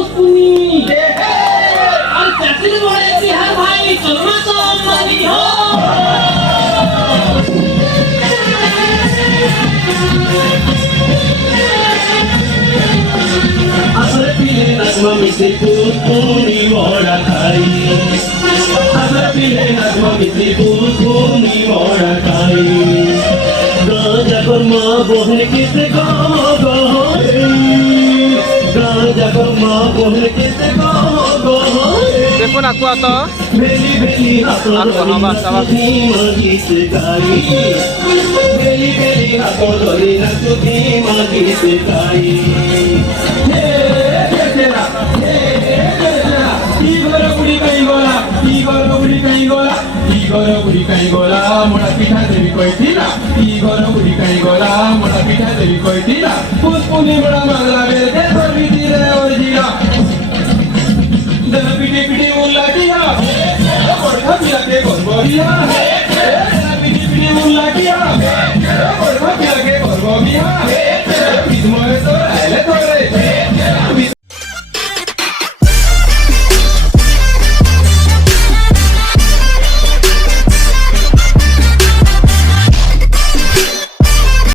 पुष्पुनी और चाकरी बड़े बिहार भाई चलना तो अंबानी हो असर पीले नगमा मिसे पुष्पुनी मोड़ा खाई असर पीले नगमा मिसे पुष्पुनी मोड़ा खाई गाजा को माँ बोहन किसे गाओ गाजा को माँ बोहन किसे गाओ देखो ना कुआ तो बेली बेली हाथों धरी नाचुती मांगी से गाई बेली बेली हाथों धरी नाचुती मांगी से गाई हे तेरा इगोर बुढ़ी कहीं गोला इगोर बुढ़ी कहीं गोला इगोर बुढ़ी कहीं गोला मोटा पिठा देवी कोई थीला इगोर बुढ़ी कहीं गोला मोटा पिठा देवी कोई थीला पुष्पुनी बड़ा मांगला बेर के सर्वी धीरे और जीरा दल पिटी पिटी मुल्ला दिया बढ़ा मिला के गोलबोरिया